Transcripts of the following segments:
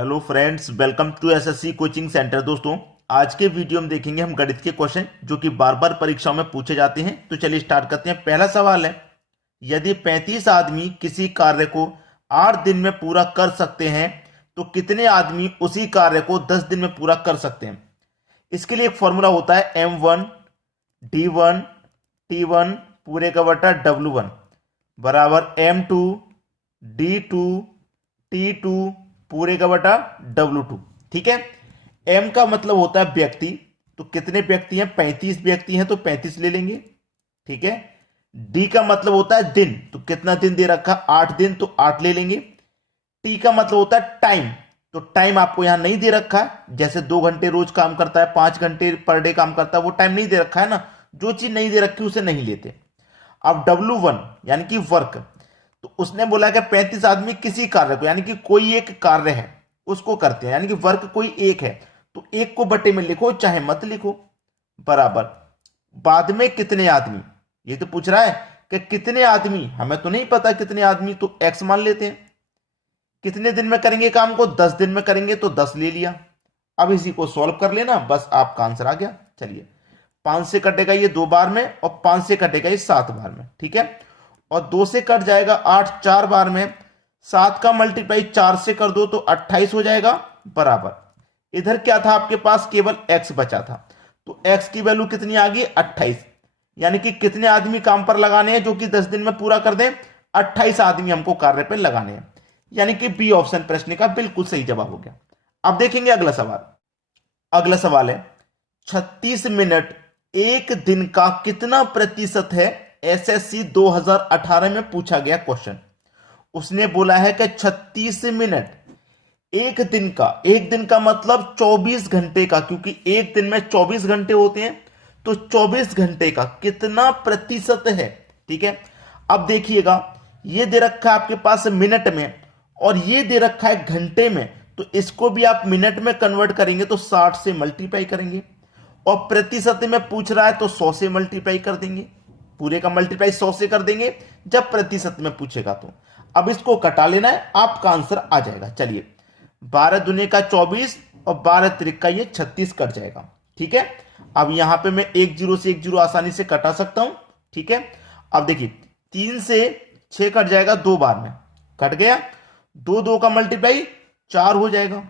Hello friends, welcome to SSC coaching centre. दोस्तों, आज के वीडियो में देखेंगे हम गणित के क्वेश्चन जो कि बार बार परीक्षाओं में पूछे जाते हैं। तो चलिए स्टार्ट करते हैं। पहला सवाल है, यदि 35 आदमी किसी कार्य को 8 दिन में पूरा कर सकते हैं तो कितने आदमी उसी कार्य को 10 दिन में पूरा कर सकते हैं। इसके लिए एक फॉर्मूला होता है M1 D1 T1 पूरे का बटा W1 बराबर M2 D2 T2 पूरे का बटा W2। ठीक है। M का मतलब होता है व्यक्ति, तो कितने व्यक्ति हैं? 35 व्यक्ति हैं तो 35 ले लेंगे। ठीक है। D का मतलब होता है दिन, तो कितना दिन दे रखा? 8 दिन, तो 8 ले लेंगे। T का मतलब होता है टाइम, तो टाइम आपको यहां नहीं दे रखा है। जैसे 2 घंटे रोज काम करता है, 5 घंटे पर डे काम करता है, वो टाइम नहीं दे रखा है ना। जो चीज नहीं दे रखी उसे नहीं लेते। अब W1 यानी कि वर्क, तो उसने बोला कि 35 आदमी किसी कार्य को, यानी कि कोई एक कार्य है उसको करते हैं, यानी कि वर्क कोई एक है, तो एक को बटे में लिखो चाहे मत लिखो, बराबर बाद में कितने आदमी। ये तो पूछ रहा है कि कितने आदमी, हमें तो नहीं पता कितने आदमी, तो एक्स मान लेते हैं। कितने दिन में करेंगे काम को? 10 दिन में करेंगे, तो 10 ले लिया। अब इसी को सॉल्व कर लेना, बस आपका आंसर आ गया। चलिए, 5 से कटेगा ये 2 बार में, और 5 से कटेगा ये 7 बार में। ठीक है। और 2 से कट जाएगा 8 4 बार में, 7 का मल्टीप्लाई 4 से कर दो तो 28 हो जाएगा, बराबर इधर क्या था आपके पास? केवल x बचा था, तो x की वैल्यू कितनी आ गई? 28। यानी कि कितने आदमी काम पर लगाने हैं जो कि 10 दिन में पूरा कर दें? 28 आदमी हमको कार्य पर लगाने हैं। यानी कि बी ऑप्शन प्रश्न का बिल्कुल सही जवाब हो गया। अब देखेंगे अगला सवाल। अगला सवाल है, 36 मिनट एक दिन का कितना प्रतिशत है? एसएससी 2018 में पूछा गया क्वेश्चन। उसने बोला है कि 36 मिनट एक दिन का, एक दिन का मतलब 24 घंटे का, क्योंकि एक दिन में 24 घंटे होते हैं, तो 24 घंटे का कितना प्रतिशत है। ठीक है। अब देखिएगा, ये दे रखा है आपके पास मिनट में, और ये दे रखा है घंटे में, तो इसको भी आप मिनट में कन्वर्ट करेंगे तो 60 से मल्टीप्लाई करेंगे, और प्रतिशत में पूछ रहा है तो 100 से मल्टीप्लाई कर देंगे। पूरे का मल्टीप्लाई 100 से कर देंगे जब प्रतिशत में पूछेगा तो। अब इसको कटा लेना है, आपका आंसर आ जाएगा। चलिए, 12 दूनी का 24 और 12 त्रिक का ये 36 कट जाएगा। ठीक है। अब यहां पे मैं 1 0 से 1 0 आसानी से कटा सकता हूं। ठीक है। अब देखिए, 3 से 6 कट जाएगा 2 बार में, कट गया। 2 2 का मल्टीप्लाई 4 हो जाएगा।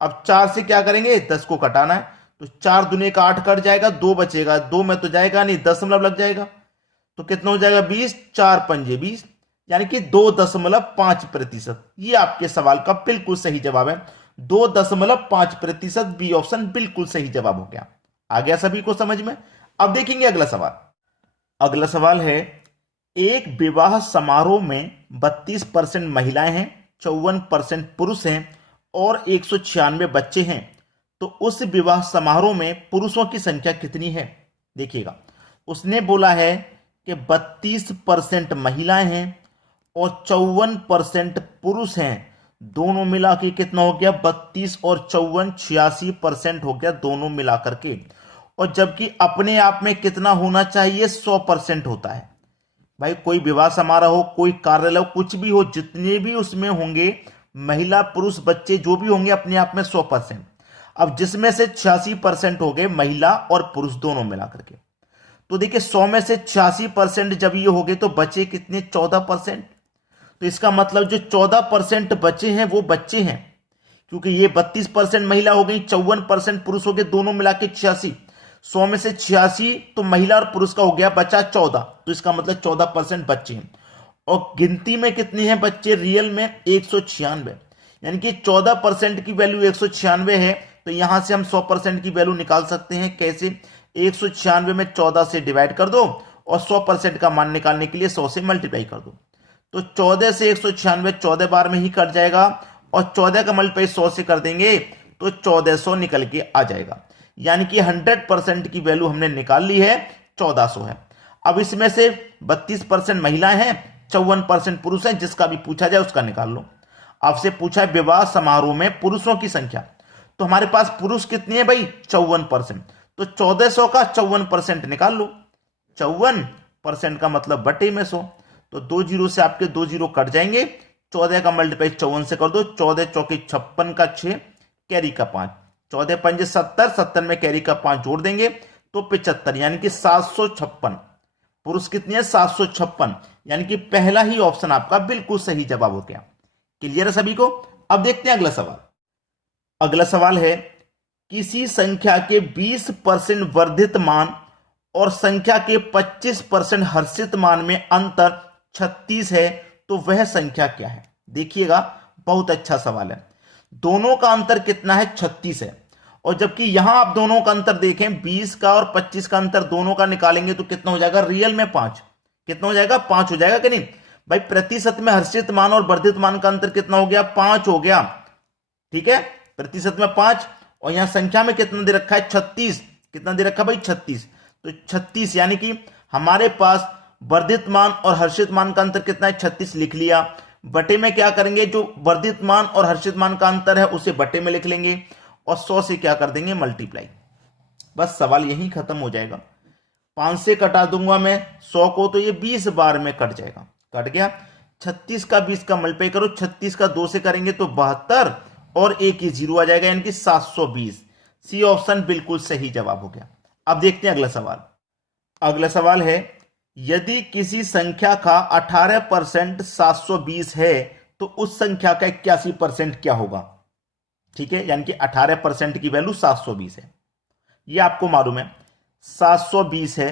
अब 4 से क्या करेंगे? 10 को कटाना है, तो 4 दूनी का 8 कट जाएगा, 2 बचेगा, 2 में तो जाएगा नहीं, दशमलव लग जाएगा, तो कितना हो जाएगा? 20, 4 पंजे 20, यानी कि 2.5%। ये आपके सवाल का बिल्कुल सही जवाब है। 2.5%, बी ऑप्शन बिल्कुल सही जवाब हो गया। आ गया सभी को समझ में? अब देखेंगे अगला सवाल। अगला सवाल है, एक विवाह समारोह में 32% महिलाएं हैं, 54% पुरुष हैं और 196 बच्चे हैं, तो उस विवाह समारोह में पुरुषों की संख्या कितनी है? देखिएगा, उसने बोला है कि 32% महिलाएं हैं और 54% पुरुष हैं, दोनों मिला के कितना हो गया? 32 और 54 86% हो गया दोनों मिलाकर के। और जबकि अपने आप में कितना होना चाहिए? 100% होता है। भाई, कोई विवाह समारोह हो, कोई कार्यालय हो, कुछ भी हो, जितने भी उसमें होंगे महिला पुरुष बच्चे जो भी होंगे, अपने आप में 100%। अब जिसमें से 86% हो गए महिला और पुरुष दोनों मिलाकर के, तो देखिए 100 में से 86% जब ये हो गए तो बचे कितने? 14%। तो इसका मतलब जो 14% बचे हैं वो बच्चे हैं, क्योंकि ये 32% महिला हो गई, 54% पुरुष हो गए, दोनों मिला के 86। 100 में से 86 तो महिला और पुरुष का हो गया, बचा 14, तो इसका मतलब 14% बच्चे हैं। और गिनती में कितने हैं बच्चे? रियल में 196, यानी कि 14% की वैल्यू 196 है, तो यहां से हम 100% की वैल्यू निकाल सकते हैं। कैसे? 196 में 14 से डिवाइड कर दो, और 100% का मान निकालने के लिए 100 से मल्टीप्लाई कर दो, तो 14 से 196 14 बार में ही कट जाएगा, और 14 का मल्टीप्लाई 100 से कर देंगे तो 1400 निकल के आ जाएगा। यानी कि 100% की वैल्यू हमने निकाल ली है, 1400 है। अब इसमें से 32% महिलाएं हैं, 54% पुरुष हैं, जिसका भी पूछा जाए उसका निकाल लो। आपसे पूछा है विवाह समारोह में पुरुषों की संख्या, तो हमारे पास पुरुष कितनी है भाई? 54%, तो 1400 का 54% निकाल लो। 54% का मतलब बटे में 100, तो 2 जीरो से आपके 2 जीरो कट जाएंगे, 14 का मल्टीप्लाई 54 से कर दो, 14 चौके 56 का 6, कैरी का 5, 14 पंजे 70, 70 में कैरी का 5 जोड़ देंगे तो 75, यानी कि 756। पुरुष कितनी है? 756, यानी कि पहला ही ऑप्शन आपका बिल्कुल सही जवाब हो गया। क्लियर है सभी को? अब देखते हैं अगला सवाल। अगला सवाल है, किसी संख्या के 20% वर्धित मान और संख्या के 25% हर्षित मान में अंतर 36 है, तो वह संख्या क्या है? देखिएगा, बहुत अच्छा सवाल है। दोनों का अंतर कितना है? 36 है। और जबकि यहां आप दोनों का अंतर देखें, 20 का और 25 का अंतर दोनों का निकालेंगे तो कितना हो जाएगा? रियल में 5। कितना हो जाएगा? 5 हो जाएगा कि नहीं भाई? प्रतिशत में हर्षित मान और वर्धित मान का अंतर कितना हो गया? 5 हो गया। ठीक है, प्रतिशत में 5 और यहां संख्या में कितना दे रखा है? 36। कितना दे रखा है भाई? 36। तो 36 यानी कि हमारे पास वर्धित मान और हर्षित मान का अंतर कितना है? 36 लिख लिया। बटे में क्या करेंगे? जो वर्धित मान और हर्षित मान का अंतर है उसे बटे में लिख लेंगे और 100 से क्या कर देंगे? मल्टीप्लाई। बस सवाल यही खत्म हो जाएगा। 5 से कटा दूंगा मैं 100 को तो ये 20 बार में कट जाएगा। कट गया। 36 का 20 का मल्टीप्लाई करो, 36 का 2 से करेंगे तो 72 और एक ही जीरो आ जाएगा, यानी कि 720। सी ऑप्शन बिल्कुल सही जवाब हो गया। अब देखते हैं अगला सवाल। अगला सवाल है, यदि किसी संख्या का 18% 720 है तो उस संख्या का 81% क्या होगा? ठीक है, यानी कि 18% की वैल्यू 720 है, यह आपको मालूम है। 720 है,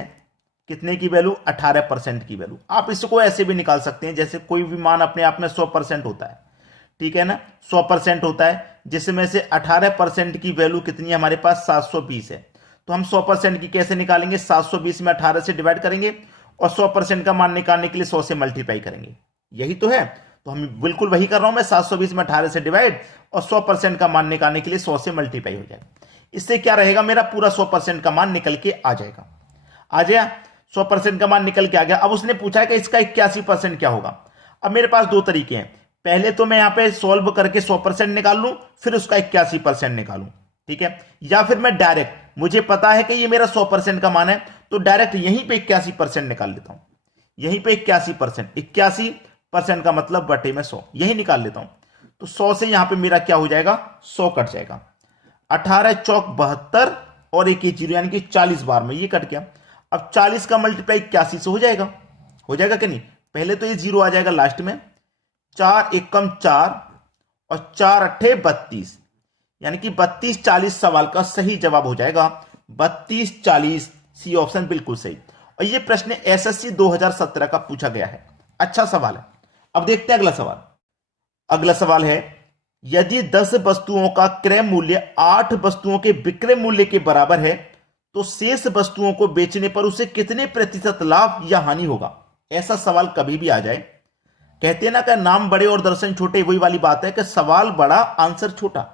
कितने की वैल्यू? 18% की वैल्यू। आप इसको ऐसे भी निकाल सकते हैं, जैसे कोई भी मान अपने आप में 100% होता है, ठीक है ना? 100% होता है, जिसमें से 18% की वैल्यू कितनी है हमारे पास? 720 है। तो हम 100% की कैसे निकालेंगे? 720 में 18 से डिवाइड करेंगे और 100% का मान निकालने के लिए 100 से मल्टीप्लाई करेंगे। यही तो है। तो हम बिल्कुल वही कर रहा हूं मैं, 720 में 18 से डिवाइड और 100% का मान निकालने के लिए 100 से मल्टीप्लाई हो जाएगा। इससे क्या रहेगा? मेरा पूरा 100% का मान निकल के आ जाएगा। आ जाए 100% का मान निकल के आ गया। अब उसने पूछा है कि इसका 81% क्या होगा। अब मेरे पास दो तरीके हैं, पहले तो मैं यहां पे सॉल्व करके 100% निकाल लूं, फिर उसका 81% निकालूं, ठीक है? या फिर मैं डायरेक्ट, मुझे पता है कि ये मेरा 100% का मान है, तो डायरेक्ट यहीं पे 81% निकाल लेता हूं। यहीं पे 81%, 81% का मतलब बटे में 100, यही निकाल लेता हूं। तो 100 से यहां पे मेरा क्या हो जाएगा? 100 कट जाएगा। 18 चौक 72 और एक ही जीरो, यानी कि 40 बार में ये कट गया। अब 40 का मल्टीप्लाई 81 से हो जाएगा। हो जाएगा कि नहीं? पहले तो ये जीरो आ जाएगा लास्ट में, 4 एकम 4 और 4 अट्ठे 32, यानी कि 32 40 सवाल का सही जवाब हो जाएगा 32 40। सी ऑप्शन बिल्कुल सही। और ये प्रश्न एसएससी 2017 का पूछा गया है। अच्छा सवाल है। अब देखते हैं अगला सवाल। अगला सवाल है, यदि 10 वस्तुओं का क्रय मूल्य 8 वस्तुओं के विक्रय मूल्य के बराबर है तो शेष वस्तुओं को बेचने पर उसे कितने प्रतिशत लाभ या हानि होगा? ऐसा सवाल कभी भी आ जाए, कहते हैं ना कि नाम बड़े और दर्शन छोटे, वही वाली बात है कि सवाल बड़ा आंसर छोटा।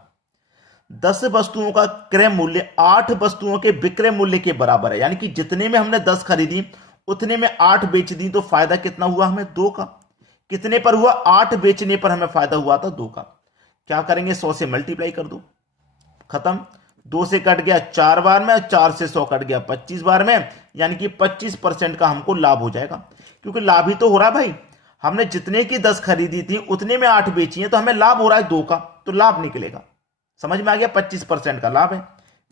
10 वस्तुओं का क्रय मूल्य 8 वस्तुओं के विक्रय मूल्य के बराबर है, यानी कि जितने में हमने 10 खरीदी उतने में 8 बेच दी, तो फायदा कितना हुआ हमें? 2 का। कितने पर हुआ? 8 बेचने पर हमें फायदा हुआ था 2 का। क्या करेंगे? 100 से मल्टीप्लाई कर दो, खत्म। 2 से कट गया 4 बार में, 4 से 100 कट गया 25 बार में, यानी कि 25% का हमको लाभ हो जाएगा। क्योंकि लाभ ही तो हो रहा है भाई, हमने जितने की 10 खरीदी थी उतने में 8 बेची है, तो हमें लाभ हो रहा है 2 का, तो लाभ निकलेगा। समझ में आ गया? 25% का लाभ है।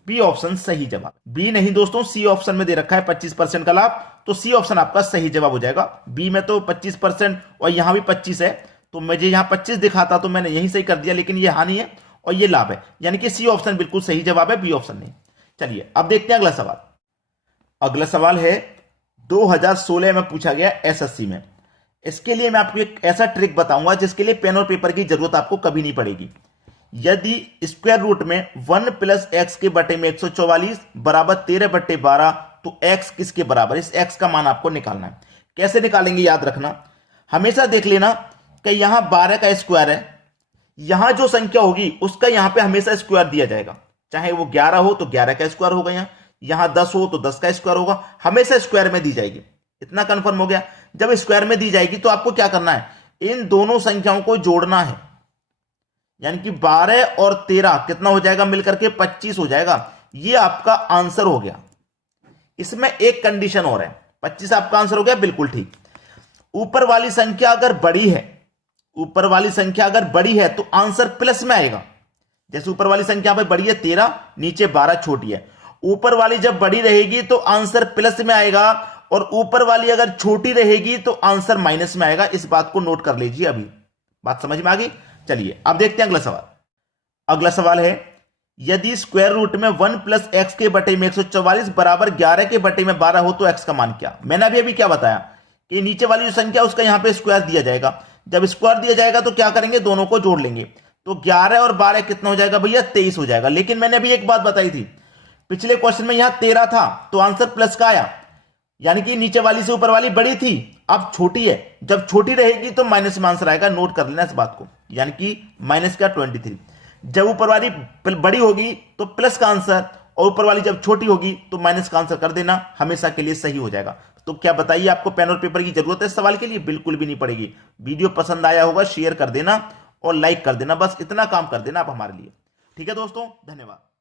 बी ऑप्शन सही जवाब। बी नहीं दोस्तों, सी ऑप्शन में दे रखा है 25% का लाभ, तो सी ऑप्शन आपका सही जवाब हो जाएगा। बी में तो 25% और यहां भी 25 है, तो मुझे यहां 25 दिखाता तो मैंने यही सही कर दिया, लेकिन ये हानि है और ये लाभ है, यानी कि सी ऑप्शन बिल्कुल सही जवाब है, बी ऑप्शन नहीं। चलिए अब देखते हैं अगला सवाल। अगला सवाल है 2016 में पूछा गया एसएससी में। इसके लिए मैं आपको एक ऐसा ट्रिक बताऊंगा जिसके लिए पेन और पेपर की जरूरत आपको कभी नहीं पड़ेगी। यदि स्क्वायर रूट में 1 प्लस एक्स के बटे में 144 बराबर 13/12, तो एक्स किसके बराबर? इस एक्स का मान आपको निकालना है। कैसे निकालेंगे याद रखना, हमेशा देख लेना कि यहां 12 का स्क्वायर है, यहां जो संख्या होगी उसका यहां पे हमेशा स्क्वायर दिया जाएगा। चाहे वो 11 हो तो 11 का स्क्वायर होगा, यहां 10 हो तो 10 का स्क्वायर होगा, हमेशा स्क्वायर में दी जाएगी। इतना कंफर्म हो गया। जब स्क्वायर में दी जाएगी तो आपको क्या करना है? इन दोनों संख्याओं को जोड़ना है, यानी कि 12 और 13 कितना हो जाएगा? मिलकर के 25 हो जाएगा। ये आपका आंसर हो गया। इसमें एक कंडीशन और है। 25 आपका आंसर हो गया, बिल्कुल ठीक। ऊपर वाली संख्या अगर बड़ी है ऊपर वाली संख्या अगर बड़ी है तो आंसर प्लस में आएगा। जैसे ऊपर वाली संख्या भाई बड़ी है 13, नीचे 12 छोटी है। ऊपर वाली जब बड़ी रहेगी तो आंसर प्लस में आएगा, और ऊपर वाली अगर छोटी रहेगी तो आंसर माइनस में आएगा। इस बात को नोट कर लीजिए। अभी बात समझ में आ गई। चलिए अब देखते हैं अगला सवाल। अगला सवाल है, यदि स्क्वायर रूट में 1 प्लस एक्स के बटे में 144 बराबर 11 के बटे में 12 हो तो एक्स का मान क्या। मैंने अभी क्या बताया कि नीचे वाली जो संख्या उसका यहां पे स्क्वायर दिया जाएगा। जब स्क्वायर दिया जाएगा तो क्या करेंगे, दोनों को जोड़ लेंगे। तो 11 और 12 कितना हो जाएगा भैया, 23 हो जाएगा। लेकिन मैंने अभी एक बात बताई थी, पिछले क्वेश्चन में यहां 13 था तो आंसर प्लस का आया, यानी कि नीचे वाली से ऊपर वाली बड़ी थी, अब छोटी है। जब छोटी रहेगी तो माइनस में आंसर आएगा। नोट कर लेना इस बात को, यानी कि माइनस का 23। जब ऊपर वाली बड़ी होगी तो प्लस का आंसर, और ऊपर वाली जब छोटी होगी तो माइनस का आंसर कर देना, हमेशा के लिए सही हो जाएगा। तो क्या बताइए, आपको पेन और पेपर की जरूरत है इस सवाल के लिए? बिल्कुल भी नहीं पड़ेगी। वीडियो पसंद आया होगा शेयर कर देना और लाइक कर देना, बस इतना काम कर देना आप हमारे लिए। ठीक है दोस्तों, धन्यवाद।